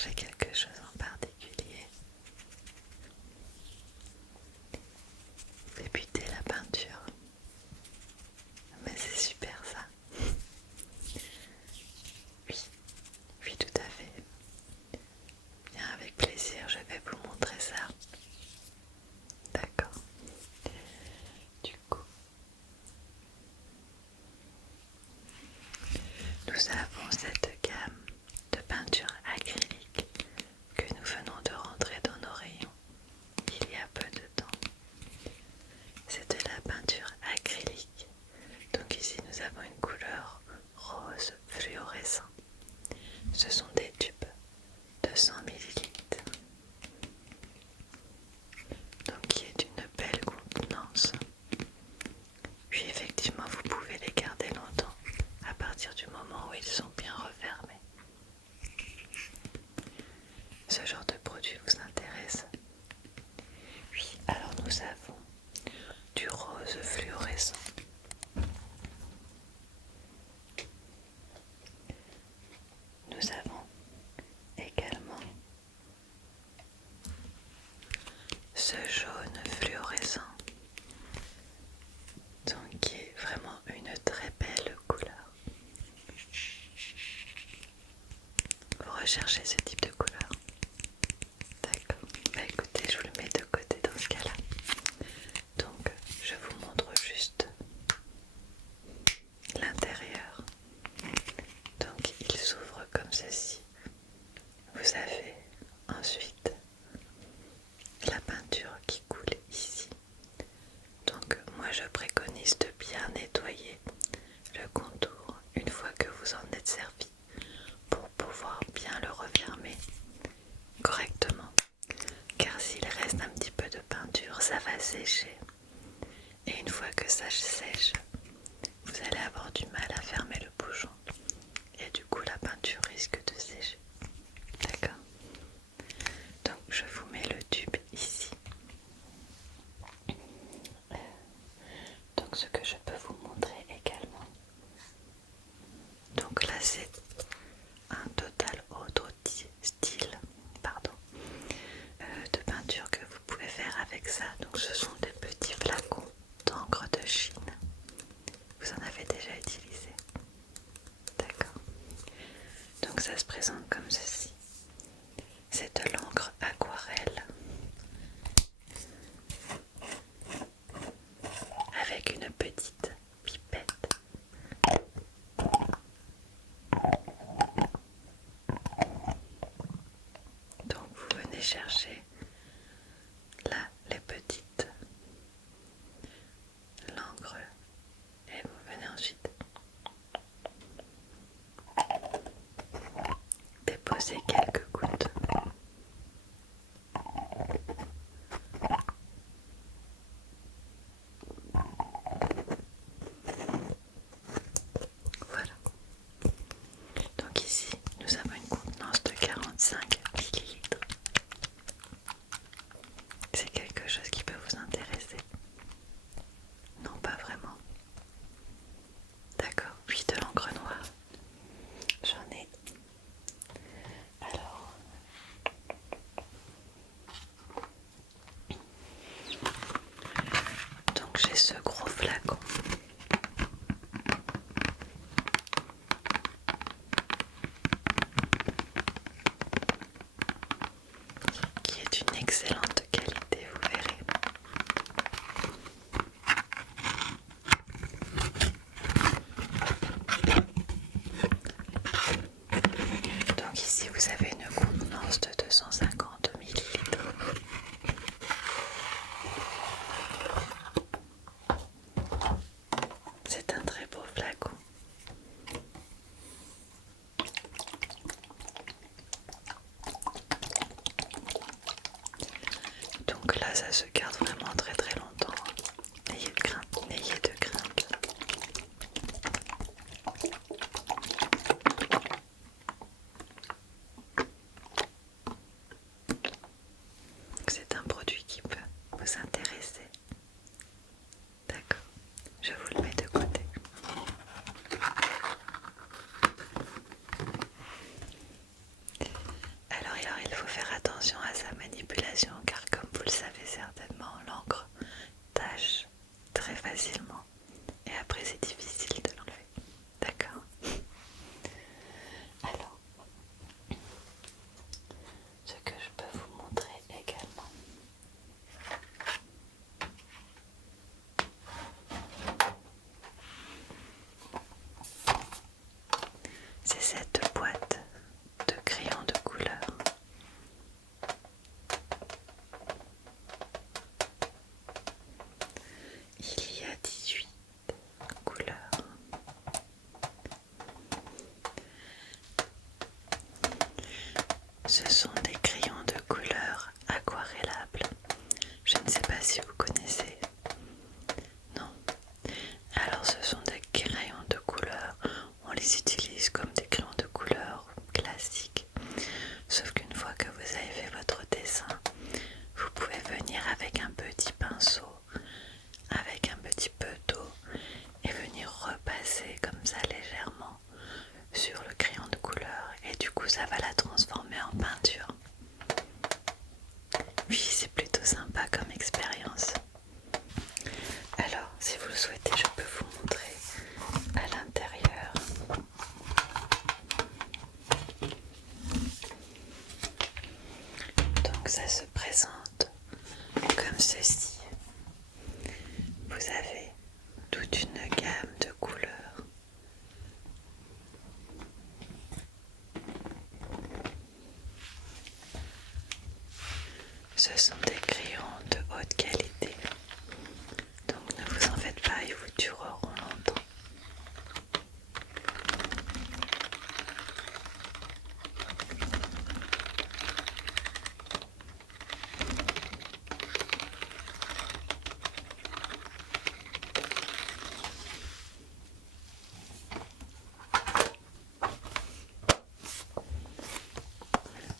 chercher quelque chose en particulier. Débuter la peinture. Mais c'est super ça. Oui, oui tout à fait. Bien avec plaisir, je vais vous montrer ça. D'accord. Du coup, nous avons cette gamme de peinture acrylique que nous venons de rentrer dans nos rayons il y a peu de temps. C'est de la peinture acrylique. Donc ici nous avons une couleur rose fluorescent. Ce sont des tubes de 100 ml. Donc qui est d'une belle contenance. Puis effectivement vous pouvez les garder longtemps à partir du moment où ils sont bien refermés. Ce genre de produit vous intéresse? Oui, alors nous avons du rose fluorescent. Nous avons également ce jaune fluorescent, donc qui est vraiment une très belle couleur. Vous recherchez ce type de couleur? D'accord. Bah écoutez, je vous le mets de côté dans ce cas-là. Donc, je vous montre juste l'intérieur. Donc, il s'ouvre comme ceci. Vous avez ensuite la peinture qui coule ici. Donc, moi je préconise de bien nettoyer le contour une fois que vous en êtes servi pour pouvoir bien le refermer correctement. Car s'il reste un petit peu de peinture, ça va sécher. Et une fois que ça sèche, vous allez avoir du mal à fermer le bouchon. Et du coup, la peinture risque de sécher. D'accord? Donc, je vous mets le tube ici. Donc, ce que je peux vous montrer également. Donc là, c'est un total autre style, de peinture que vous pouvez faire avec ça. Donc, ce sont des petits flacons d'encre de Chine. Vous en avez déjà utilisé? D'accord. Donc ça se présente comme ceci. C'est de l'encre aquarelle avec une petite pipette. Donc vous venez chercher là les petites l'encre et vous venez ensuite déposer quelques gouttes. Voilà. Donc ici, nous avons une contenance de 45 ml. C'est quelque chose qui peut vous intéresser? Non, pas vraiment. D'accord. Puis de l'encre noire. J'en ai. Alors, donc j'ai ce gros flacon. Qui est d'une excellente qualité, vous verrez. Donc ici vous avez une contenance de 250 ml. C'est un très beau flacon. Donc là ça se garde vraiment très très longtemps. N'ayez de crainte, n'ayez de crainte. C'est un produit qui peut vous intéresser. D'accord, je vous le mets de côté. Alors faut faire attention à sa manipulation car comme vous le savez certainement, l'encre tache très facilement et après c'est difficile de l'enlever. D'accord? Alors, ce que je peux vous montrer également, c'est cette boîte de crayons de couleur. Il y a 18 couleurs. Ce sont des crayons de couleur aquarellables. Je ne sais pas si vous connaissez. Non. Alors ce sont des crayons de couleur. On les utilise comme des crayons de couleur classiques. Sauf qu'une fois que vous avez fait votre dessin, vous pouvez venir avec un petit pinceau, avec un petit peu d'eau et venir repasser comme ça légèrement sur le crayon de couleur et du coup ça va la transformer en peinture. Oui, c'est plutôt sympa comme expérience. Alors, si vous le souhaitez, je peux vous montrer à l'intérieur. Donc ça se présente comme ceci. Vous avez toute une gamme de couleurs. Ce sont des crayons de haute qualité. Donc ne vous en faites pas, ils vous dureront longtemps.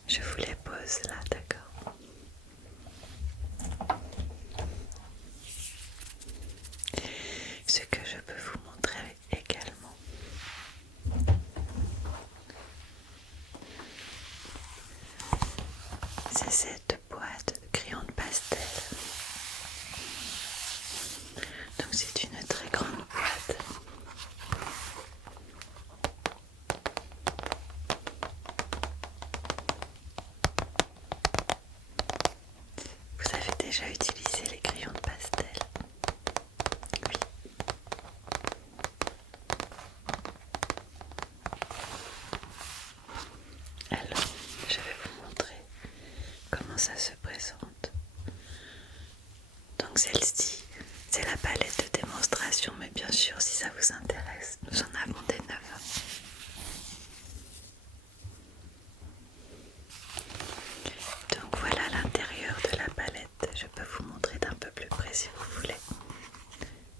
Je vous les pose là, d'accord? Ce que je peux vous montrer également, c'est cette boîte de crayons de pastel. Donc c'est une très grande boîte. Vous avez déjà utilisé les crayons de pastel? Oui. Alors, je vais vous montrer comment ça se présente. Donc celle-ci, c'est la palette de démonstration, mais bien sûr, si ça vous intéresse, nous en avons des neuves. Donc voilà l'intérieur de la palette. Je peux vous montrer d'un peu plus près si vous voulez.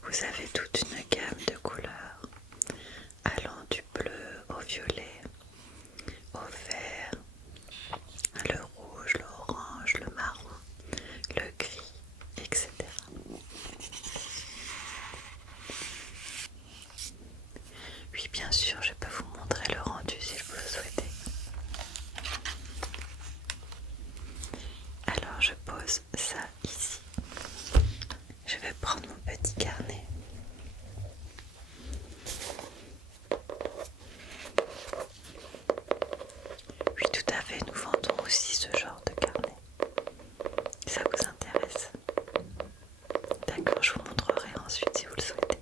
Vous avez toute une gamme de couleurs allant du bleu au violet, au vert, le rouge, l'orange, le marron, le gris, etc. Oui, bien sûr, je peux vous montrer le rendu si vous le souhaitez. Alors, je pose ça ici. Je vais prendre mon petit carnet. Oui, tout à fait, nous vendons aussi ce genre de carnet. Ça vous intéresse? D'accord, je vous montrerai ensuite si vous le souhaitez.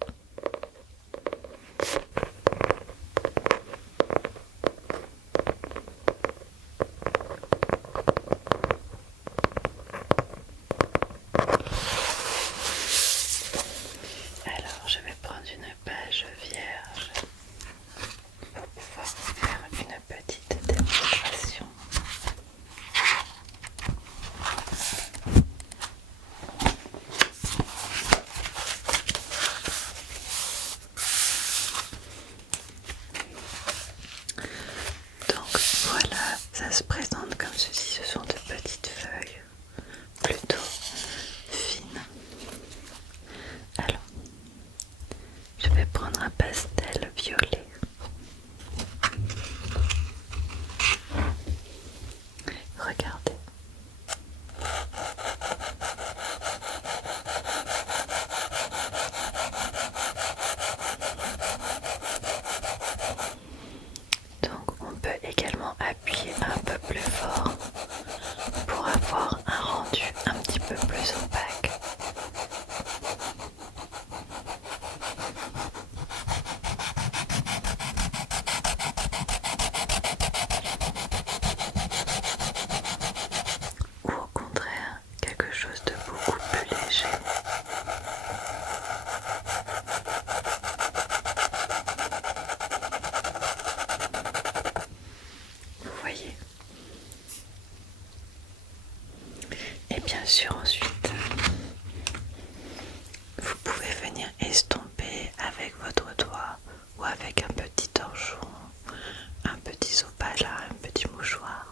sûr, ensuite, vous pouvez venir estomper avec votre doigt ou avec un petit torchon, un petit sopalin, un petit mouchoir.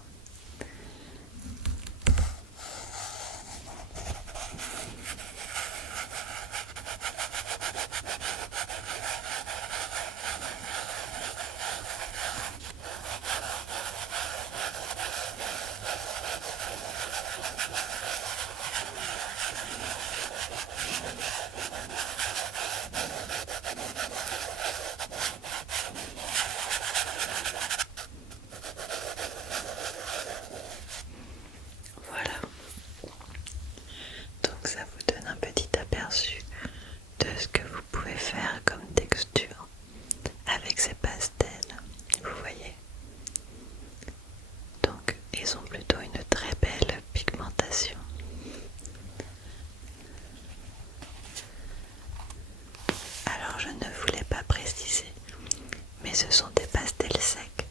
Voilà, donc ça vous donne un petit aperçu de ce que vous pouvez faire comme texture avec ces pastels, vous voyez. Donc ils ont plutôt une très belle pigmentation. Alors je ne voulais pas préciser, mais ce sont des pastels secs,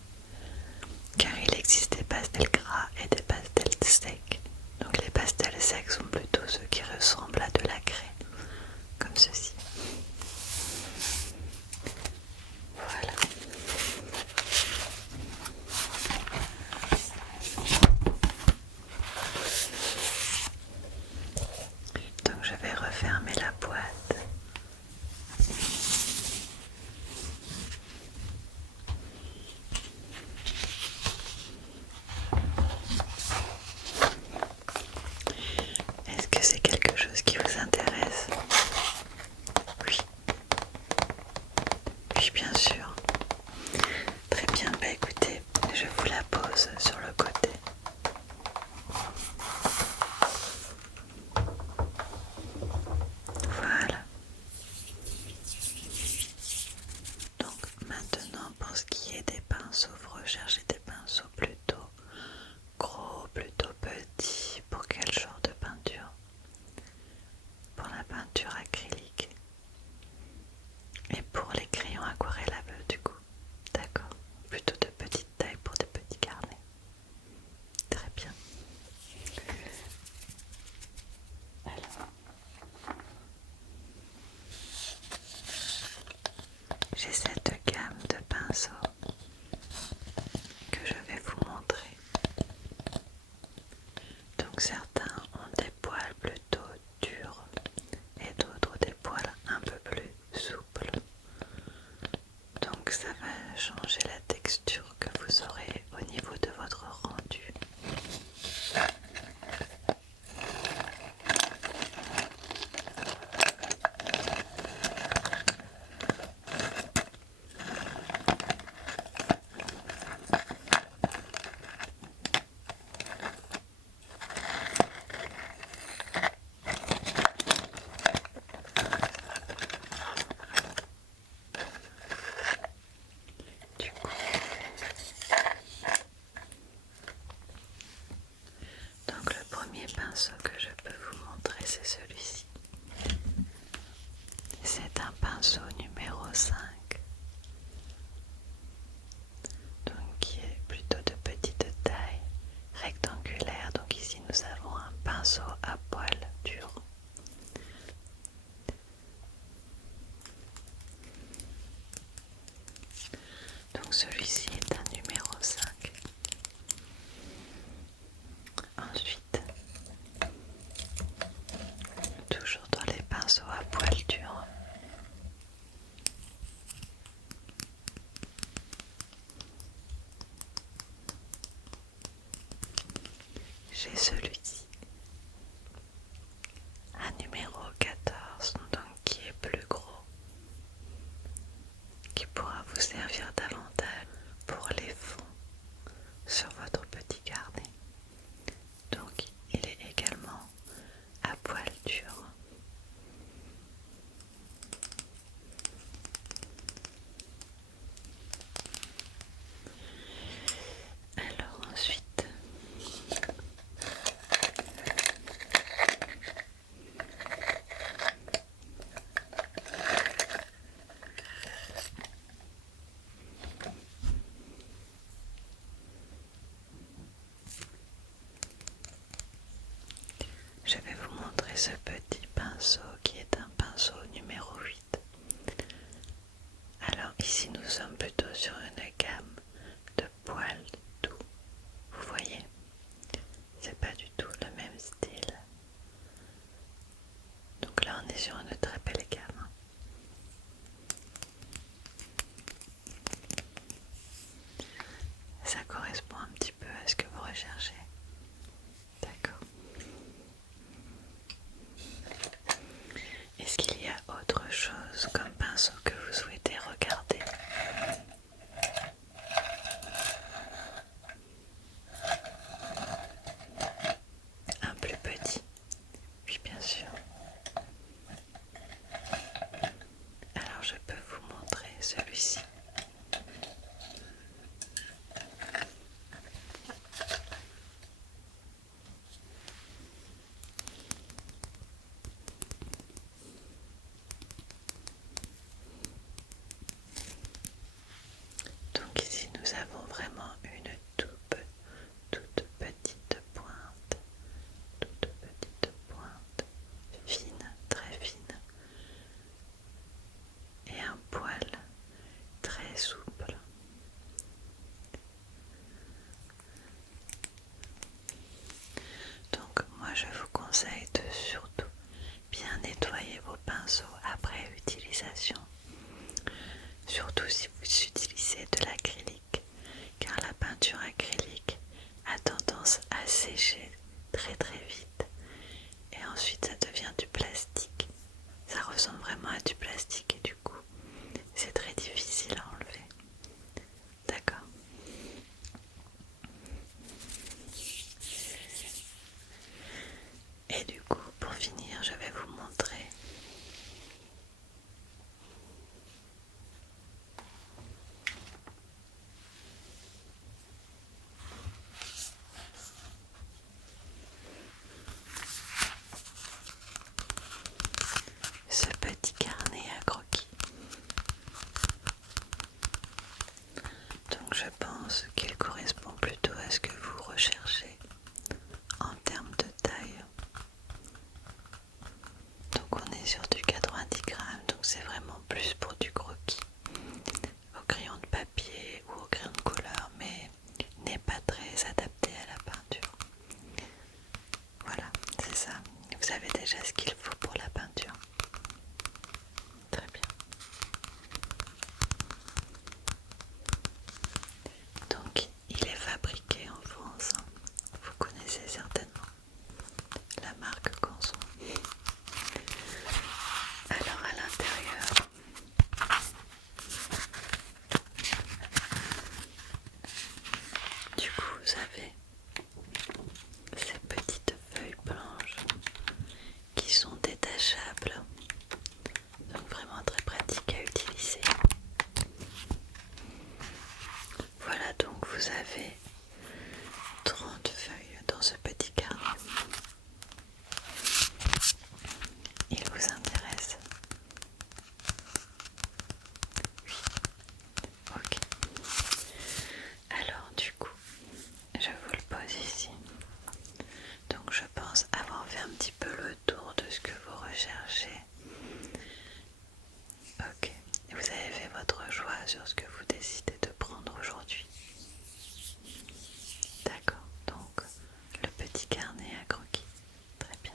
car il existe des pastels gras et des pastels secs. Donc les pastels secs sont plutôt ceux qui ressemblent à de la craie, comme ceci. Voilà. Donc je vais refermer la boîte. Est-ce que c'est quelque chose qui vous intéresse? Oui. Oui, bien sûr. Très bien, bah écoutez, je vous la pose sur le côté. Voilà. Donc maintenant, pour ce qui est des pinceaux, vous recherchez des pinceaux plutôt gros, plutôt petits. Pour quel genre de peinture? Pour la peinture acrylique et pour les crayons aquarellables du coup. D'accord. Plutôt de petite taille pour des petits carnets. Très bien. Alors, j'ai cette gamme de pinceaux que je vais vous montrer. Donc certains ont des poils plutôt durs et d'autres des poils un peu plus souples. Donc ça va changer la texture que vous aurez au niveau de votre rendu. Du coup, donc le premier pinceau que je peux vous montrer, c'est celui-ci. C'est un pinceau numéro 5, donc qui est plutôt de petite taille, rectangulaire. Donc ici nous avons un pinceau à poils dur. Donc celui-ci est un numéro 5. Ensuite, toujours dans les pinceaux à poils durs, j'ai celui-ci, un numéro 14, donc qui est plus gros, qui pourra vous servir davantage pour les fonds sur votre petit carnet. Donc il est également à poils durs. Alors ensuite, ce petit pinceau qui est un pinceau numéro 8. Alors ici nous sommes plutôt sur une gamme de poils doux. Vous voyez, c'est pas du tout le même style. Donc là on est sur une très belle gamme. Ça correspond un petit peu à ce que vous recherchez. D'accord. Est-ce qu'il y a autre chose comme pinceau que vous souhaitez regarder? Un plus petit? Oui, bien sûr. Alors je peux vous montrer celui-ci. Donc ici nous avons vraiment une toute petite pointe, fine, très fine, et un poil très souple. Donc moi je vous conseille de surtout bien nettoyer vos pinceaux après utilisation, surtout si vous utilisez de l'acrylique, car la peinture acrylique a tendance à sécher très vite et ensuite ça devient du plastique. Ça ressemble vraiment à du plastique et du coup c'est très difficile à enlever. D'accord? Et du coup, pour finir, je vais vous montrer ce petit carnet à croquis. Donc je pense qu'il correspond plutôt à ce que vous recherchez en termes de taille. Donc on est sur du 90 grammes, donc c'est vraiment plus pour du croquis au crayon de papier ou au crayon de couleur, mais n'est pas très adapté à la peinture. Voilà, c'est ça. Vous savez déjà ce qu'il faut pour la peinture. Très bien. Donc il est fabriqué en France. Vous connaissez certainement la marque Canson. Alors à l'intérieur, du coup vous avez ces petites feuilles blanches qui sont détachables, donc vraiment très pratique à utiliser. Voilà, donc vous avez 30 feuilles dans ce petit carnet. Il vous intéresse? Oui. Ok. Alors du coup, je vous le pose ici. Donc je pense avoir fait un petit peu le tour de ce que vous recherchez. Ok. Vous avez fait votre choix sur ce que vous décidez de prendre aujourd'hui. D'accord. Donc le petit carnet à croquis. Très bien.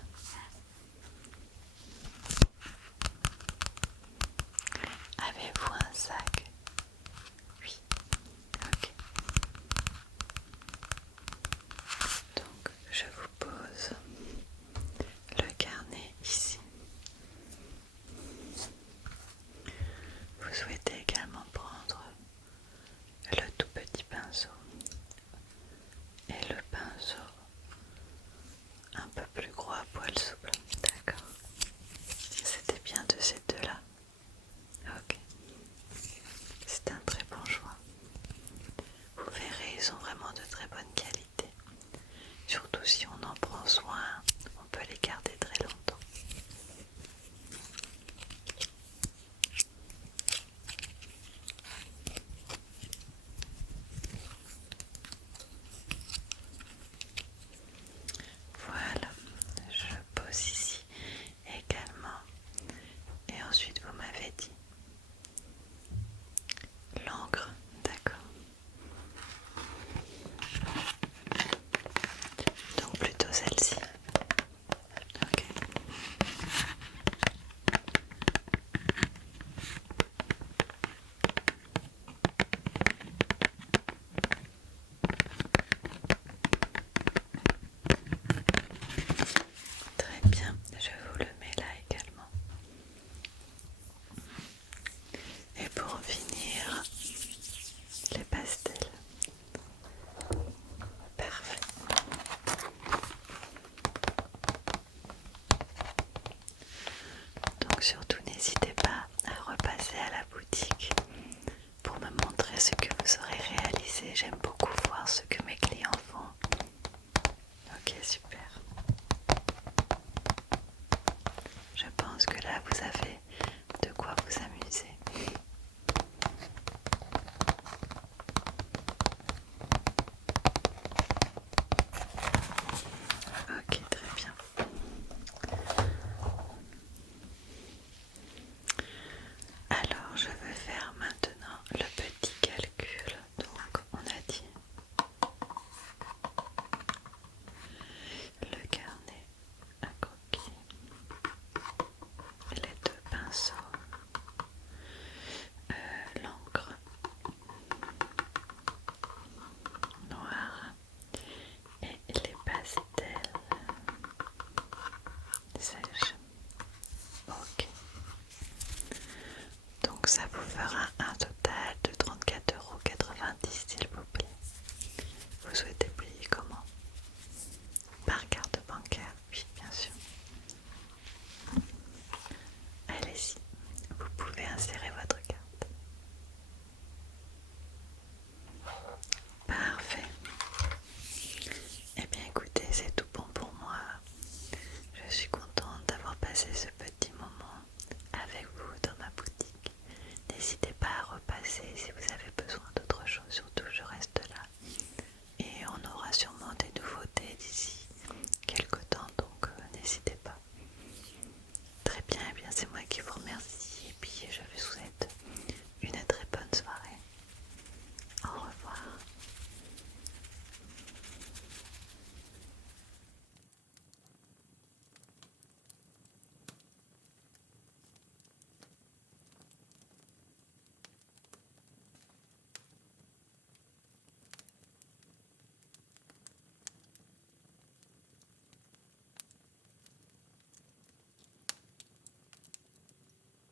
Avez-vous un sac? Oui. Ok. Donc je vous pose le carnet ici. Vous souhaitez également prendre le tout petit pinceau et le pinceau un peu plus gros à poil souple. D'accord. C'était bien de ces deux-là. Ok. C'est un très bon choix. Vous verrez, ils sont vraiment de très bonne qualité. Surtout si on en prend soin, on peut les garder très longtemps. Voilà, je pose ici super. Je pense que là vous avez de quoi vous amuser.